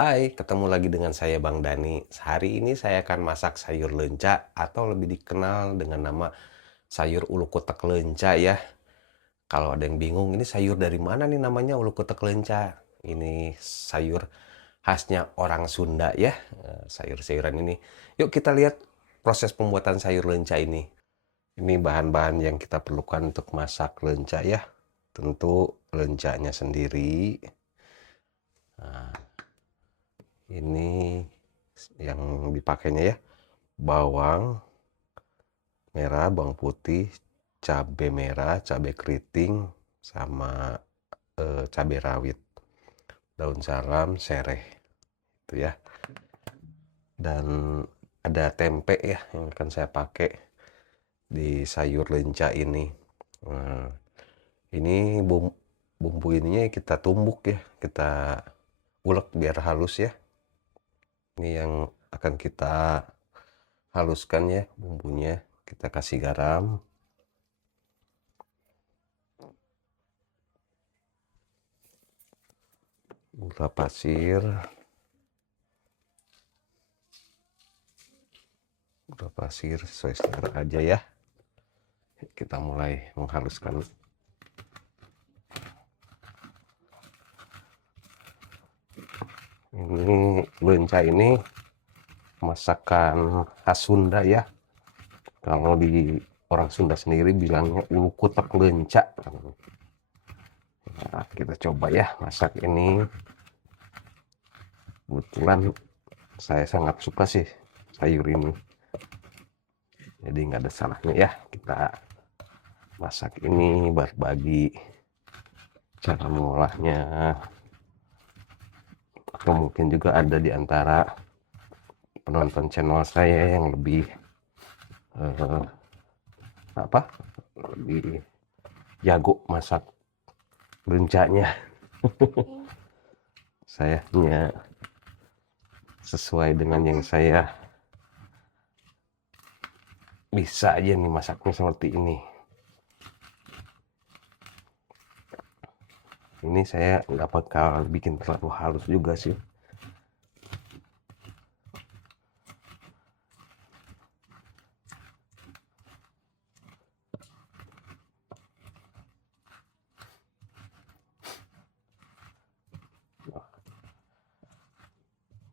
Hai, ketemu lagi dengan saya Bang Dani. Hari ini saya akan masak sayur lenca atau lebih dikenal dengan nama sayur ulu kutek lenca ya. Kalau ada yang bingung, ini sayur dari mana nih namanya ulu kutek lenca? Ini sayur khasnya orang Sunda ya, sayur-sayuran ini. Yuk kita lihat proses pembuatan sayur lenca ini. Ini bahan-bahan yang kita perlukan untuk masak lenca ya. Tentu lencanya sendiri. Nah, ini yang dipakainya ya. Bawang merah, bawang putih, cabai merah, cabai keriting, sama cabai rawit, daun salam, sereh, itu ya. Dan ada tempe ya yang akan saya pakai di sayur lenca ini. Nah, ini bumbu ininya kita tumbuk ya, kita ulek biar halus ya. Ini yang akan kita haluskan ya bumbunya. Kita kasih garam, gula pasir, sesuai selera aja ya. Kita mulai menghaluskan. Ini lenca ini masakan khas Sunda ya. Kalau di orang Sunda sendiri bilangnya ulu kutek lenca. Nah, kita coba ya masak ini. Kebetulan saya sangat suka sih sayur ini. Jadi nggak ada salahnya ya kita masak ini, berbagi cara mengolahnya. Atau mungkin juga ada di antara penonton channel saya yang lebih lebih jago masak lencanya. Saya hanya sesuai dengan yang saya bisa aja nih masaknya seperti ini. Ini saya nggak bakal bikin terlalu halus juga sih.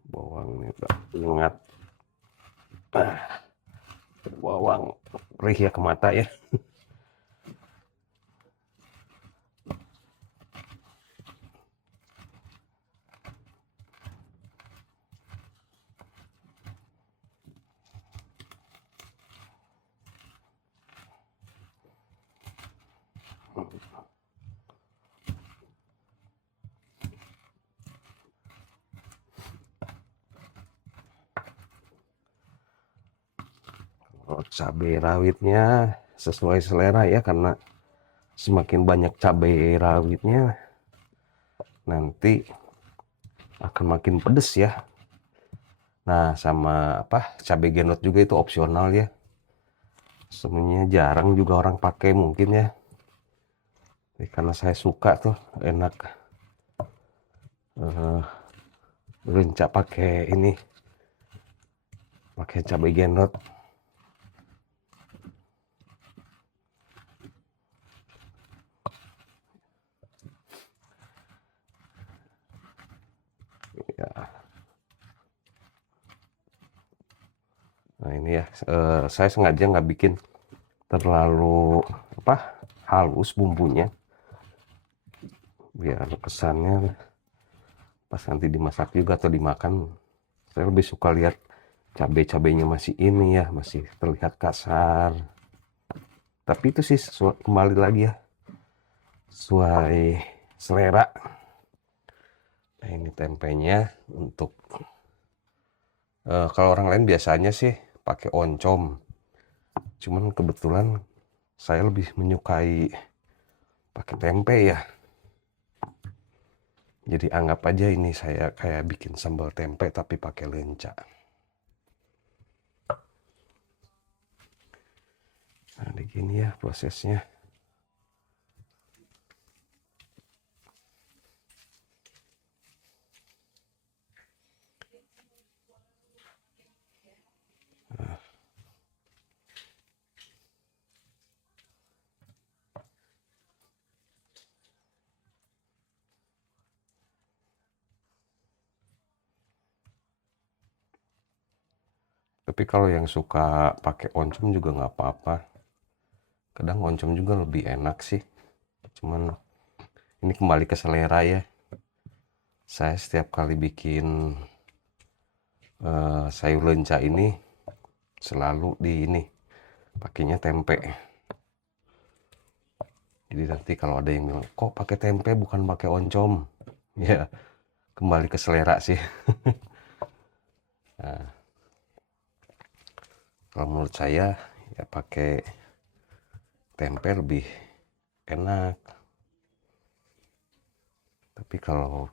Bawang ini udah ingat, bawang perih ya ke mata ya. Cabai rawitnya sesuai selera ya, karena semakin banyak cabai rawitnya nanti akan makin pedes ya. Nah, sama cabai genot juga itu opsional ya. Sebenarnya jarang juga orang pakai mungkin ya. Karena saya suka tuh enak lenca pakai ini, pakai cabai genot. Ya. Nah ini ya, saya sengaja nggak bikin terlalu halus bumbunya, biar kesannya pas nanti dimasak juga atau dimakan, saya lebih suka lihat cabai-cabainya masih ini ya, masih terlihat kasar. Tapi itu sih kembali lagi ya, sesuai selera. Nah ini tempenya untuk kalau orang lain biasanya sih pakai oncom, cuman kebetulan saya lebih menyukai pakai tempe ya. Jadi anggap aja ini saya kayak bikin sambal tempe tapi pakai lenca. Nah, begini ya prosesnya. Tapi kalau yang suka pakai oncom juga nggak apa-apa. Kadang oncom juga lebih enak sih. Cuman ini kembali ke selera ya. Saya setiap kali bikin sayur lenca ini selalu di ini pakainya tempe. Jadi nanti kalau ada yang bilang, kok pakai tempe bukan pakai oncom? Ya, kembali ke selera sih. Nah, kalau menurut saya ya pakai tempe lebih enak. Tapi kalau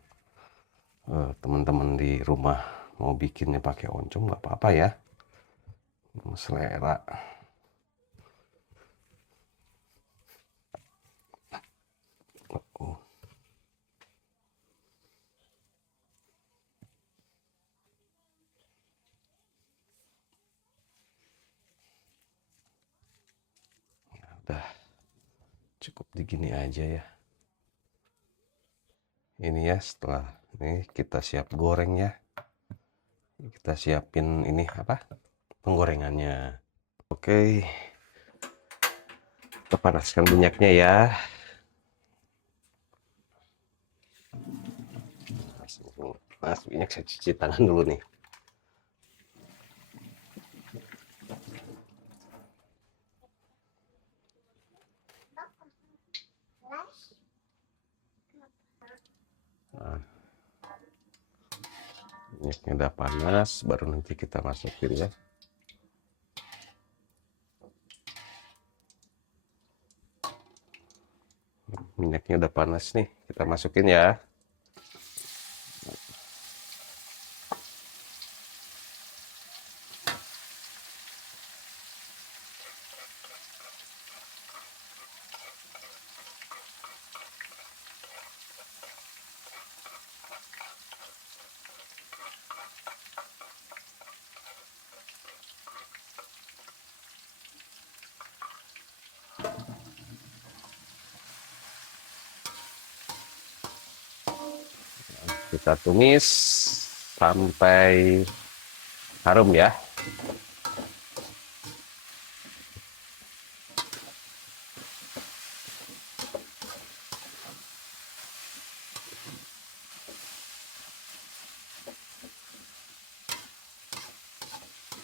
teman-teman di rumah mau bikinnya pakai oncom nggak apa-apa ya, selera. Oh, udah cukup digini aja ya. Ini ya, setelah ini kita siap goreng ya. Kita siapin ini apa? Penggorengannya. Oke, kita panaskan minyaknya ya. Mas, minyak saya cuci tangan dulu nih. Nah, minyaknya udah panas, baru nanti kita masukin ya. Minyaknya udah panas nih, kita masukin ya. Kita tumis sampai harum ya.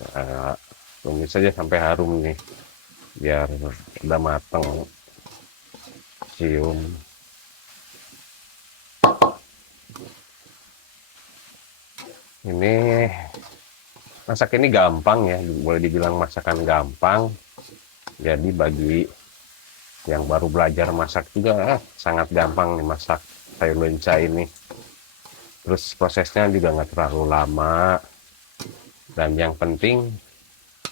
Nah, tumis saja sampai harum nih, biar udah mateng. Cium. Ini masak ini gampang ya, boleh dibilang masakan gampang. Jadi bagi yang baru belajar masak juga sangat gampang nih masak sayur lenca ini. Terus prosesnya juga nggak terlalu lama. Dan yang penting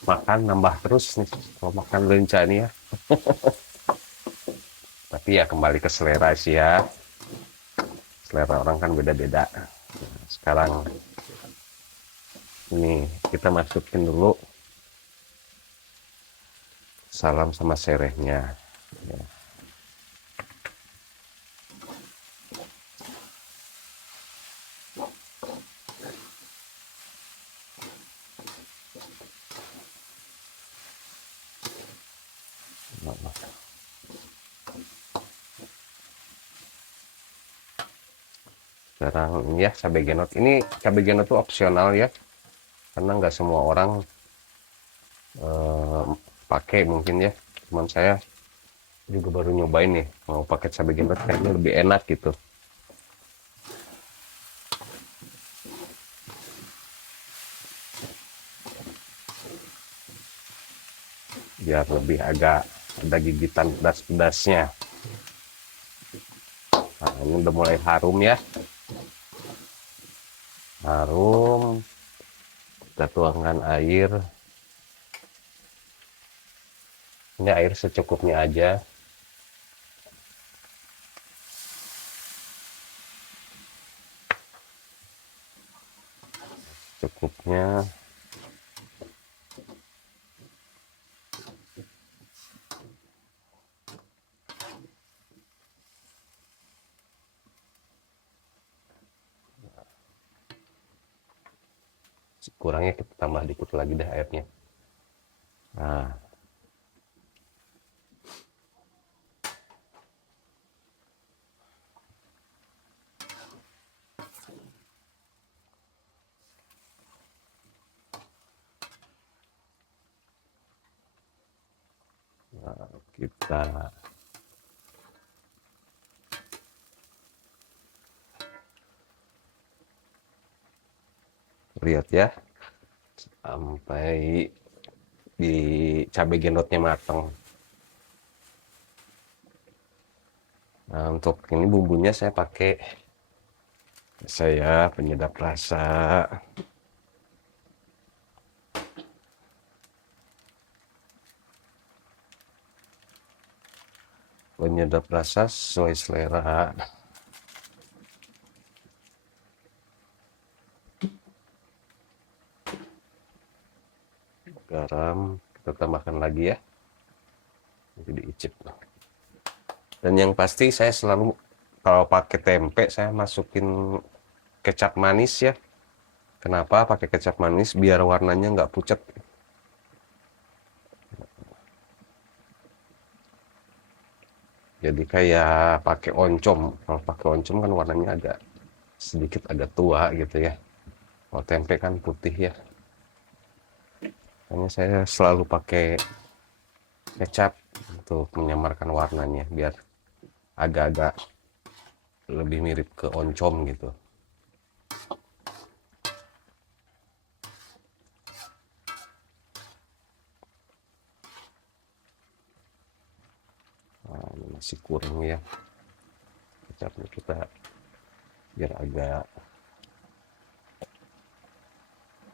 makan nambah terus nih kalau makan lenca ini ya. Tapi ya kembali ke selera sih ya. Selera orang kan beda-beda. Sekarang ini kita masukin dulu salam sama serehnya ya. Sekarang ini ya cabai genot. Ini cabai genot itu opsional ya, karena nggak semua orang eh, pakai mungkin ya. Cuman saya juga baru nyobain nih, mau pakai cabai genot kayaknya lebih enak gitu. Biar lebih agak ada gigitan pedas-pedasnya. Nah, ini udah mulai harum ya. Harum. Kita tuangkan air. Ini air secukupnya aja. Cukupnya. Kurangnya kita tambah dikit lagi deh airnya. Nah, kita lihat ya sampai di cabai gendotnya matang. Nah, untuk ini bumbunya saya penyedap rasa. Penyedap rasa sesuai selera. Garam kita tambahkan lagi ya. Nanti diicip. Dan yang pasti saya selalu kalau pakai tempe saya masukin kecap manis ya. Kenapa pakai kecap manis? Biar warnanya nggak pucat. Jadi kayak pakai oncom. Kalau pakai oncom kan warnanya sedikit agak tua gitu ya. Kalau tempe kan putih ya. Makanya saya selalu pakai kecap untuk menyamarkan warnanya biar agak-agak lebih mirip ke oncom gitu. Nah, ini masih kurang ya kecapnya, kita biar agak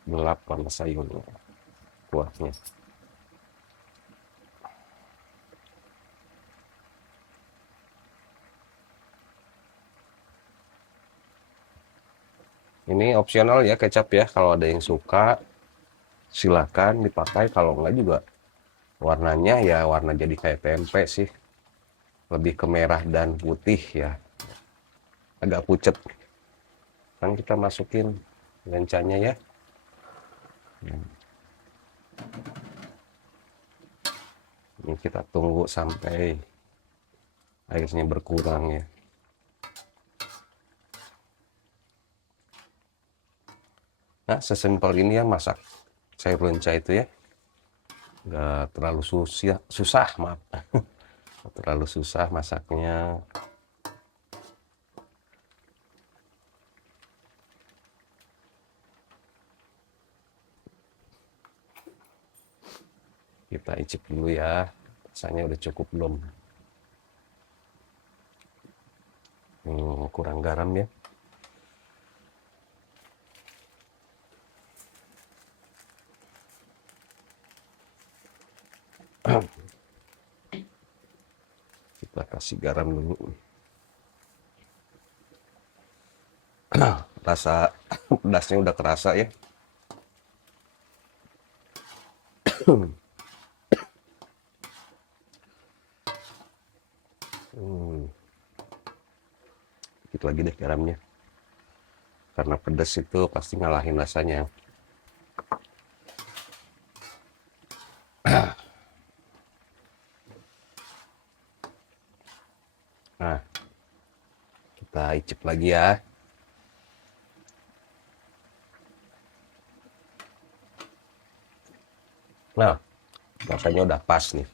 gelap warna sayurnya, kuahnya. Ini opsional ya kecap ya, kalau ada yang suka silakan dipakai, kalau enggak juga warnanya ya warna jadi kayak tempe sih, lebih ke merah dan putih ya, agak pucet. Kan kita masukin lencanya ya. Ini kita tunggu sampai airnya berkurang ya. Nah, sesimpel ini ya masak sayur lenca itu ya. Nggak terlalu susah, maaf. Nggak terlalu susah masaknya. Kita icip dulu ya. Rasanya udah cukup belum? Kurang garam ya. Kita kasih garam dulu. Rasa pedasnya udah kerasa ya. Gitu lagi deh garamnya. Karena pedas itu pasti ngalahin rasanya. Nah, kita icip lagi ya. Nah, rasanya udah pas nih.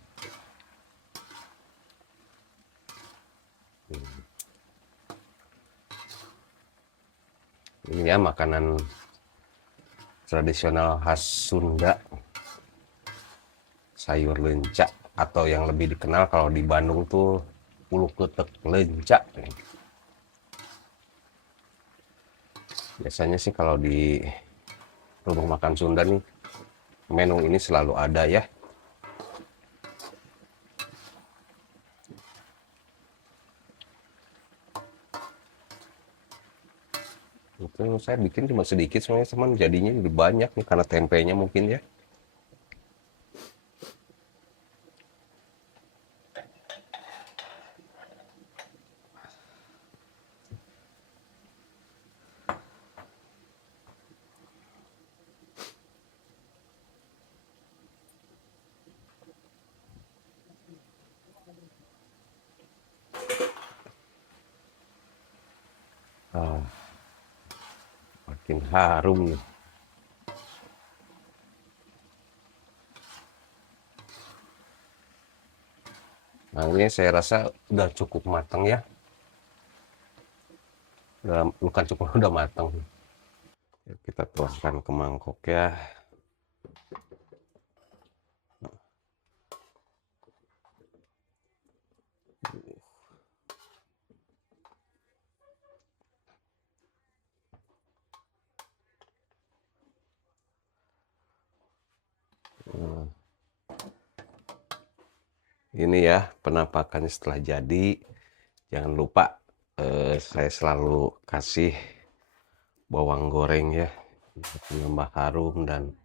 Ini ya makanan tradisional khas Sunda, sayur lenca, atau yang lebih dikenal kalau di Bandung tuh ulukutek lenca. Biasanya sih kalau di rumah makan Sunda nih menu ini selalu ada ya. Itu saya bikin cuma sedikit sebenarnya teman, jadinya lebih banyak nih karena tempenya mungkin ya. Makin harum nih. Nah, ini saya rasa udah cukup matang ya. Bukan cukup, udah matang. Kita tuangkan ke mangkok ya. Ini ya penampakannya setelah jadi. Jangan lupa saya selalu kasih bawang goreng ya, menambah harum dan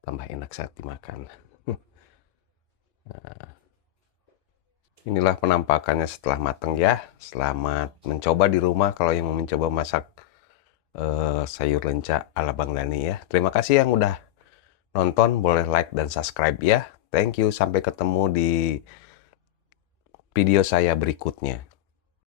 tambah enak saat dimakan. Inilah penampakannya setelah matang ya. Selamat mencoba di rumah kalau yang mau mencoba masak sayur lenca ala Bang Dani ya. Terima kasih yang udah nonton, boleh like dan subscribe ya. Thank you, sampai ketemu di video saya berikutnya.